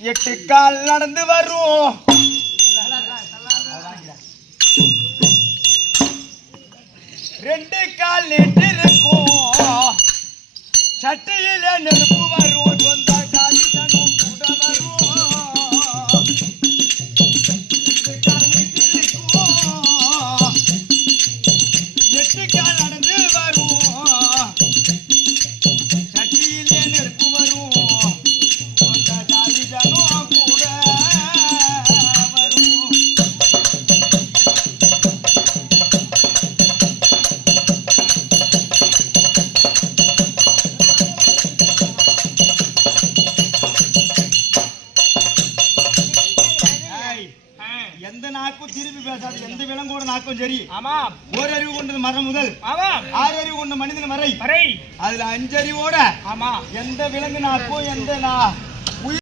எட்டு கால் நடந்து வரும். ரெண்டு கால் நீட்டு இருக்கும் சட்டையில நெருப்பு எந்த நாக்கும் திருப்பி பேசாது எந்த விலங்கோட நாக்கும் சரி. ஆமாம். ஒரு அறிவு கொண்டது மரம் முதல் ஆமாம். ஆறு அறிவு கொண்ட மனிதன் வரை வரை அதுல அஞ்சறிவோட ஆமா எந்த விலங்கு நாக்கும் எந்த நா-